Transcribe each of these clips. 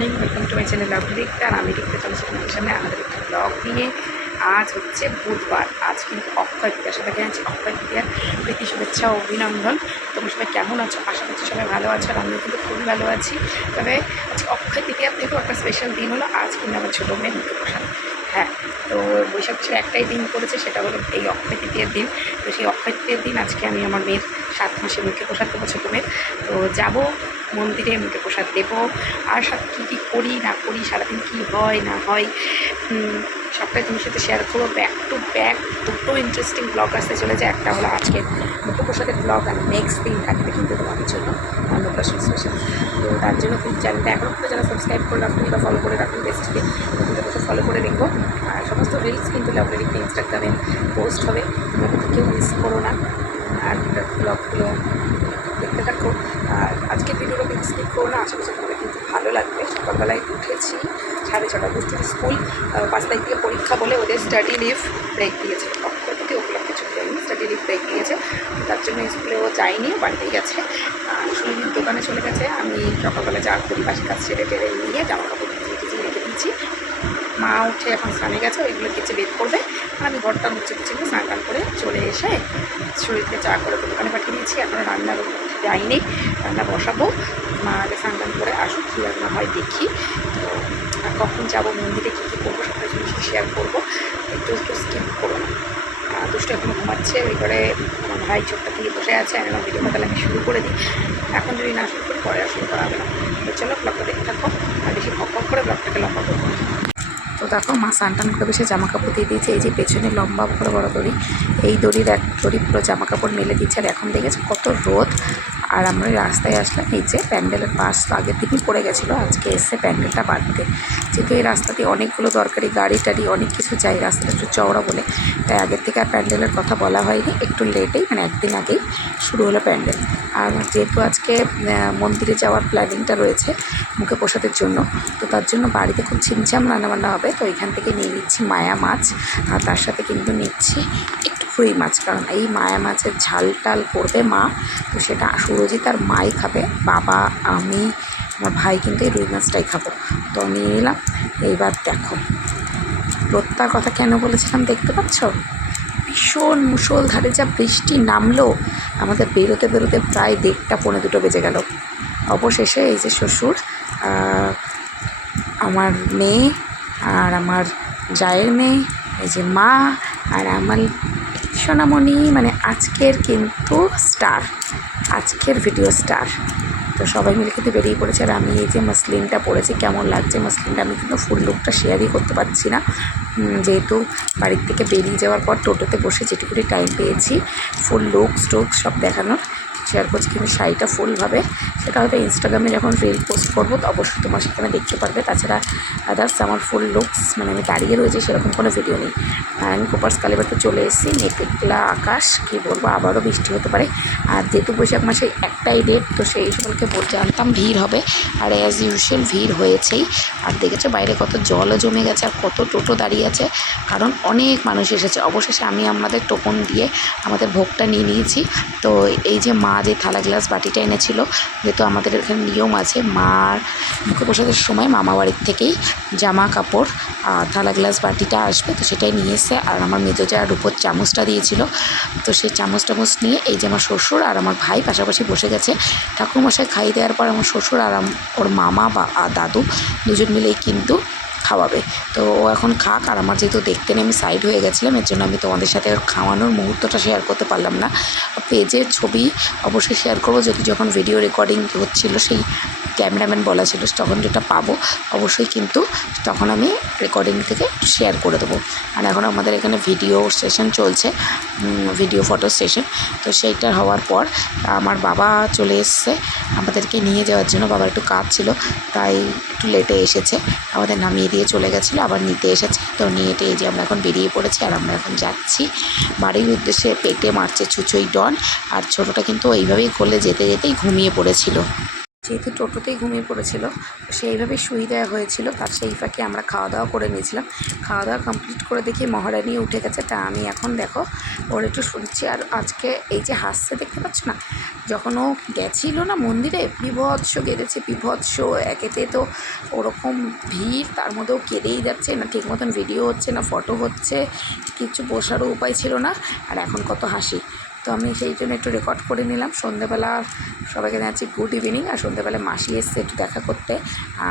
Morning, welcome to my channel lovely Rikta. আর আমি রিক্তা চলেছি তোমাদের সামনে আমাদের একটা ব্লগ নিয়ে। আজ হচ্ছে বুধবার, আজ কিন্তু অক্ষয় তৃতীয়া। সবাইকে জানাচ্ছি অক্ষয় তৃতীয়ার প্রীতি শুভেচ্ছা ও অভিনন্দন। তোমরা সবাই কেমন আছো? আশা করছি সবাই ভালো আছো, আর আমিও কিন্তু খুবই ভালো আছি। তবে আজকে অক্ষয় তৃতীয়ার থেকেও একটা স্পেশাল দিন হলো, আজ কিন্তু আমার ছোটো মেয়ের মুখে প্রসাদ। হ্যাঁ, তো বৈশাখ মাসের একটাই দিন পড়েছে, সেটা হলো এই অক্ষয় তৃতীয়ার দিন। তো সেই অক্ষয় তৃতীয়ার দিন আজকে আমি আমার মেয়ের 7 মাসের মুখে প্রসাদ দেবো, ছোটো মেয়ের। তো যাবো মন্দিরে, মুখে প্রসাদ দেবো। আর সব কী কী করি না করি, সারাদিন কী হয় না হয়, সবটাই তোমার সাথে শেয়ার করবো। ব্যাক টু ব্যাক দুটো ইন্টারেস্টিং ব্লগ আসতে চলেছে। একটা হলো আজকে মুখে প্রসাদের ব্লগ, আর নেক্সট দিন থাকবে কিন্তু তোমাদের জন্য অন্নপ্রাশন স্পেশাল। তো তার জন্য তুমি চ্যানেলটা এখনও কিন্তু যারা সাবস্ক্রাইব করে রাখুন বা ফলো করে রাখুন, বেস্টকে ওটা বসে ফলো করে রেখো। আর সমস্ত রিলস কিন্তু লাভলিতে ইনস্টাগ্রামে পোস্ট হবে, তোমাকে কেউ মিস করো না। আর ব্লগগুলো দেখতে থাকো। আর আজকের ভিডিওটা কিন্তু স্কিপ করো না, আশা করছি তোমাদের কিন্তু ভালো লাগবে। সকালবেলায় উঠেছি 6:30, দুষ্টুর স্কুল 5 তারিখ থেকে পরীক্ষা বলে ওদের স্টাডি লিভ ব্রেক দিয়েছে। অক্ষয় থেকে উপলক্ষে ছুটি দেয়নি, স্টাডি লিভ ব্রেক দিয়েছে। তার জন্য স্কুলেও যায়নি, বাড়িতেই গেছে। সুরজির দোকানে চলে গেছে। আমি সকালবেলা যা করি বাসি কাজ ছেড়ে টেরে নিয়ে জামা কাপড় কিছু রেখে দিয়েছি। মা উঠে এখন স্নানে গেছে, ওইগুলো কেচে বের করবে। আর আমি ঘরটা মুছে নিয়ে স্নান টান করে চলে এসে শরীরকে চা করে দোকানে পাঠিয়ে দিয়েছি। এখন রান্নার যাইনি, রান্না বসাবো। মা আগে স্নান টান করে আসুক, কী রান্না হয় দেখি। তো কখন যাবো মন্দিরে, কী কী করবো সবটা জিনিস শেয়ার করবো, একটু স্কিপ করবো না। দুটো এখনও ঘুমাচ্ছে, ওই করে আমার ভাই ছোটটা থেকে বসে আছে। আমি আমার ভিডিওটা তাহলে আমি শুরু করে দিই। এখন যদি না শুরু করি পরে আর শুরু করা হবে না। তো চলো ব্লগটা দেখতে থাকো, আর বেশি ভক করে ব্লগটাকে লম্বা করবো। তো দেখো মা স্নান টান করে বেশি জামা কাপড় দিয়ে দিয়েছে। এই যে পেছনে লম্বা করে বড় দড়ি, এই দড়ির এক দড়ি পুরো জামা কাপড় মেলে দিচ্ছে। আর এখন দেখেছে কত রোদ। আর আমরা রাস্তায় আসলাম, এই যে প্যান্ডেলের পাশ তো আগের দিনই পড়ে গেছিলো, আজকে এসে প্যান্ডেলটা বাঁধতে। যেহেতু এই রাস্তাতে অনেকগুলো দরকারি গাড়ি টাড়ি অনেক কিছু চাই, রাস্তাটা একটু চওড়া বলে, তাই আগের থেকে আর প্যান্ডেলের কথা বলা হয়নি। একটু লেটেই, মানে একদিন আগেই শুরু হলো প্যান্ডেল। আর যেহেতু আজকে মন্দিরে যাওয়ার প্ল্যানিংটা রয়েছে মুখে প্রসাদের জন্য, তো তার জন্য বাড়িতে খুব ছিমছাম রান্নাবান্না হবে। তো এখান থেকে নিয়ে নিচ্ছি মায়া মাছ, আর তার সাথে কিন্তু নিচ্ছি একটু রুই মাছ, কারণ এই মায়া মাছের ঝাল টাল করবে মা। তো সেটা সুরজিৎ আর মাই খাবে, বাবা আমি আমার ভাই কিন্তু এই রুই মাছটাই খাবো। তো নিয়ে নিলাম। এইবার দেখো রোদটার কথা কেন বলেছিলাম দেখতে পাচ্ছ, ভীষণ মুষলধারে যা বৃষ্টি নামলো, আমাদের বেরোতে বেরোতে প্রায় 1:30 পৌনে 2 বেজে গেল। অবশেষে এই যে শ্বশুর, আমার মেয়ে আর আমার জায়ের মেয়ে, এই যে মা আর আমার সোনামণি, মানে আজকের কিন্তু স্টার, আজকের ভিডিও স্টার। তো সবাই মিলে কিন্তু বেরিয়ে পড়েছে। আর আমি এই যে মসলিনটা পরেছি, কেমন লাগছে মসলিনটা, আমি কিন্তু ফুল লুকটা শেয়ারই করতে পারছি না, যেহেতু বাড়ির থেকে বেরিয়ে যাওয়ার পর টোটোতে বসে যেটুকুনি টাইম পেয়েছি ফুল লুকস সব দেখানোর শেয়ার করছি। কিন্তু শাড়িটা ফুলভাবে সেটা হয়তো ইনস্টাগ্রামে যখন রিল পোস্ট করবো তো অবশ্যই তোমার সেখানে দেখতে পারবে। তাছাড়া আদার্স আমার ফুল লুকস, মানে আমি দাঁড়িয়ে রয়েছি সেরকম কোনো ভিডিও নেই। আমি কোপার্স কালীবাড়িতে চলে এসেছি, মেঘলা আকাশ, কী বলবো, আবারও বৃষ্টি হতে পারে। আর যেহেতু বৈশাখ মাসে একটাই ডেট, তো সেই সকলকে জানতাম ভিড় হবে, আর অ্যাজ ইউজুয়াল ভিড় হয়েছেই। আর দেখেছো বাইরে কত জলও জমে গেছে, আর কত টোটো দাঁড়িয়ে আছে, কারণ অনেক মানুষ এসেছে। অবশেষে আমি আমাদের টোকন দিয়ে আমাদের ভোগটা নিয়ে নিয়েছি। তো এই যে মা যে থালা গ্লাস বাটিটা এনেছিল, যেহেতু আমাদের এখানে নিয়ম আছে মার মুখে প্রসাদের সময় মামা বাড়ির থেকেই জামা কাপড় থালা গ্লাস বাটিটা আসবে, তো সেটাই নিয়ে এসে। আর আমার মেজো যা রূপোর চামচটা দিয়েছিল, তো সেই চামচ নিয়ে এই যে আমার শ্বশুর আর আমার ভাই পাশাপাশি বসে গেছে। ঠাকুরমশাই খাইয়ে দেওয়ার পর আমার শ্বশুর আর ওর মামা বা দাদু দুজন মিলেই কিন্তু খাওয়াবে। তো ও এখন খাক, আর আমার যেহেতু দেখতে নেই আমি সাইড হয়ে গেছিলাম, এর জন্য আমি তোমাদের সাথে ওর খাওয়ানোর মুহূর্তটা শেয়ার করতে পারলাম না। পেজের ছবি অবশ্যই শেয়ার করবো, যদি যখন ভিডিও রেকর্ডিং হচ্ছিলো সেই ক্যামেরাম্যান বলা ছিল তখন যেটা পাবো অবশ্যই কিন্তু তখন আমি রেকর্ডিং থেকে শেয়ার করে দেবো। আর এখন আমাদের এখানে ভিডিও সেশন চলছে, ভিডিও ফটো সেশন। তো সেইটা হওয়ার পর আমার বাবা চলে এসছে আমাদেরকে নিয়ে যাওয়ার জন্য। বাবার একটু কাজ ছিল তাই একটু লেটে এসেছে, আমাদের নামিয়ে দিয়ে চলে গেছিলো, আবার নিতে এসেছে। তো নিয়ে এই যে আমরা এখন বেরিয়ে পড়েছি, আর আমরা এখন যাচ্ছি বাড়ির উদ্দেশ্যে। পেটে মারছে ছুঁচোই ডন, আর ছোটোটা কিন্তু এইভাবেই কোলে যেতে যেতেই ঘুমিয়ে পড়েছিল। যেহেতু টোটোতেই ঘুমিয়ে পড়েছিল, তো সেইভাবে শুই দেওয়া হয়েছিল। তার সেই ফাঁকে আমরা খাওয়া দাওয়া করে নিয়েছিলাম। খাওয়া দাওয়া কমপ্লিট করে দেখি মহারানী উঠে গেছে। তা আমি এখন দেখো ওর একটু শুনছি। আর আজকে এই যে হাসছে দেখতে পাচ্ছ না, যখন ও গেছিলো না মন্দিরে, বিভৎস কেঁদেছে, বিভৎস। একেতে তো ওরকম ভিড়, তার মধ্যেও কেঁদেই যাচ্ছে না, ঠিক মতন ভিডিও হচ্ছে না, ফটো হচ্ছে, কিছু বসারও উপায় ছিল না। আর এখন কত হাসি। তো আমি সেই জন্য একটু রেকর্ড করে নিলাম। সন্ধ্যেবেলা সবাইকে জানাচ্ছি গুড ইভিনিং। আর সন্ধ্যেবেলা মাসি এসছে একটু দেখা করতে,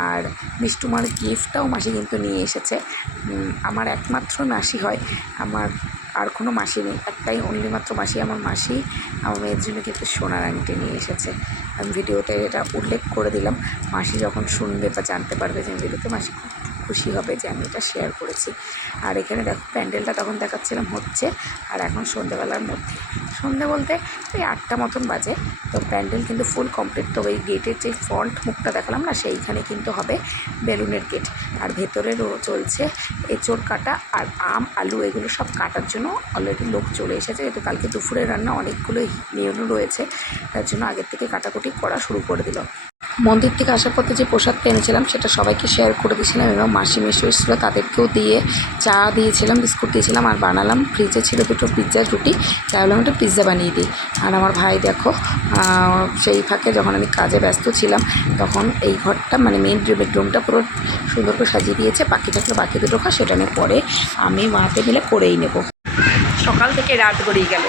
আর মিষ্টুমার গিফটটাও মাসি কিন্তু নিয়ে এসেছে। আমার একমাত্র মাসি হয়, আমার আর কোনো মাসি নেই, একটাই অনলি মাত্র মাসি আমার মাসি। আমার মেয়ের জন্য কিন্তু সোনার আংটি নিয়ে এসেছে। আমি ভিডিওতে এটা উল্লেখ করে দিলাম, মাসি যখন শুনবে বা জানতে পারবে যে ভিডিওতে, মাসি খুব খুশি হবে যে আমি এটা শেয়ার করেছি। আর এখানে দেখো প্যান্ডেলটা তখন দেখাচ্ছিলাম হচ্ছে, আর এখন সন্ধ্যেবেলার মধ্যে, সন্ধ্যে বলতে ওই 8টা মতন বাজে। তো প্যান্ডেল কিন্তু ফুল কমপ্লিট। তো ওই গেটের যে ফ্রন্ট মুখটা দেখালাম না, সেইখানে কিন্তু হবে বেলুনের গেট। আর ভেতরেরও চলছে এঁচোড় কাটা, আর আম আলু এগুলো সব কাটার জন্য অলরেডি লোক চলে এসেছে। যেহেতু কালকে দুপুরের রান্না অনেকগুলো মেনু রয়েছে, তার জন্য আগের থেকে কাটাকুটি করা শুরু করে দিল। মন্দির থেকে আসার পথে যে প্রসাদটা এনেছিলাম সেটা সবাইকে শেয়ার করে দিয়েছিলাম, এবং মাসি মেশো এসেছিলো তাদেরকেও দিয়ে চা দিয়েছিলাম, বিস্কুট দিয়েছিলাম। আর বানালাম, ফ্রিজে ছিল 2টো পিৎজা রুটি, চাইলাম একটা পিৎজা বানিয়ে দিই। আর আমার ভাই দেখো সেই ফাঁকে যখন আমি কাজে ব্যস্ত ছিলাম, তখন এই ঘরটা মানে মেন বেডরুমটা পুরো সুন্দর করে সাজিয়ে দিয়েছে। বাকি থাকলে বাকি 2টো ঘর সেটা নিয়ে পরে আমি মাতে মিলে করেই নেব। সকাল থেকে রাত গড়িয়ে গেল,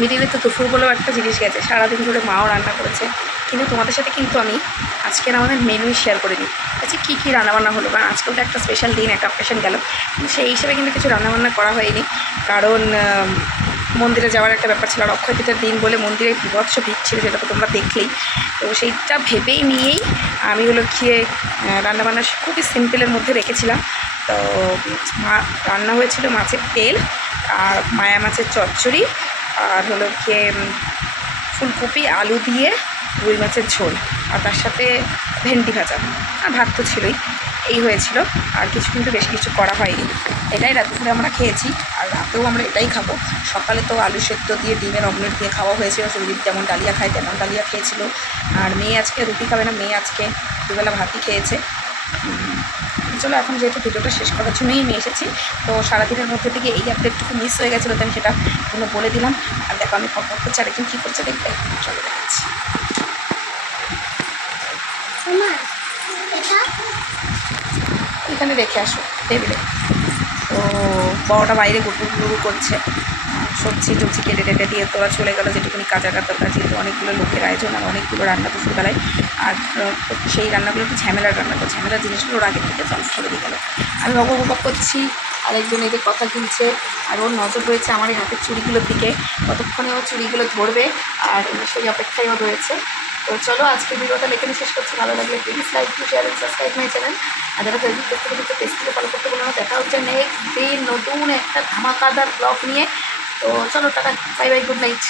মিডিলে তো দুপুর বলেও একটা জিনিস গেছে, সারাদিন ধরে মাও রান্না করেছে। কিন্তু তোমাদের সাথে কিন্তু আমি আজকের আমাদের মেনুই শেয়ার করে নিই, আজকে কী কী রান্নাবান্না হলো। কারণ আজকাল তো একটা স্পেশাল দিন, একটা অকেশন গেল, কিন্তু সেই হিসেবে কিন্তু কিছু রান্নাবান্না করা হয়নি। কারণ মন্দিরে যাওয়ার একটা ব্যাপার ছিল, আর অক্ষয় তৃতীয়ার দিন বলে মন্দিরে বিভৎস ভিড় ছিল, সেটা তো তোমরা দেখলেই। তো সেইটা ভেবেই নিয়েই আমি হলো খেয়ে রান্নাবান্না খুবই সিম্পলের মধ্যে রেখেছিলাম। তো রান্না হয়েছিল মাছের তেল, আর মায়া মাছের চচ্চড়ি, আর হলো গিয়ে ফুলকপি আলু দিয়ে রুই মাছের ঝোল, আর তার সাথে ভেন্ডি ভাজা, আর ভাত তো ছিলই। এই হয়েছিল, আর কিছু কিন্তু বেশি কিছু করা হয়নি। এটাই রাত্রে আমরা খেয়েছি, আর রাতেও আমরা এটাই খাবো। সকালে তো আলু সেদ্ধ দিয়ে ডিমের অমলেট দিয়ে খাওয়া হয়েছিল, সুদীপ যেমন ডালিয়া খায় তেমন ডালিয়া খেয়েছিল। আর মেয়ে আজকে রুটি খাবে না, মেয়ে আজকে দুবেলা ভাতই খেয়েছে। চলো এখন যেহেতু ভিডিওটা শেষ করার জন্যই আমি এসেছি, তো সারাদিনের মধ্যে থেকে এই আপডেটটুকু মিস হয়ে গেছিলো, তো আমি সেটা কোনো বলে দিলাম। আর দেখো আমি ফটো করছি, আরেকজন কী করছে দেখবে, চলো দেখাচ্ছি। এখানে রেখে আসো টেবিলে। তো বড়টা বাইরে গুড়গুড় করছে, সবজি টবজি কেটে টেটে দিয়ে তোরা চলে গেলো যেটুকুনি কাঁচা দরকার, যেহেতু অনেকগুলো লোকের আয়োজন আর অনেকগুলো রান্না দুপুরবেলায়। আর সেই রান্নাগুলো একটু ঝামেলার রান্না, তো ঝামেলার জিনিসগুলো ওর আগের থেকে সলভ করে দিয়ে গেলো। আমি বকবক করছি, আরেকজন এই যে কথা কিনছে, আর ওর নজর রয়েছে আমার এই হাতের চুড়িগুলোর দিকে, কতক্ষণে ও চুড়িগুলো ধরবে, আর সেই অপেক্ষায় ও রয়েছে। তো চলো আজকে ভিডিওটা এখানে শেষ করছি। ভালো লাগলে please like to share and subscribe my channel. আর যারা ফেসবুক পেজ থেকে কিন্তু পেজ থেকে ফলো করতে বলো না। দেখা হচ্ছে নেক্সট দিন নতুন একটা ধামাকাদার ব্লগ নিয়ে। তো চলো tata, bye bye, good night.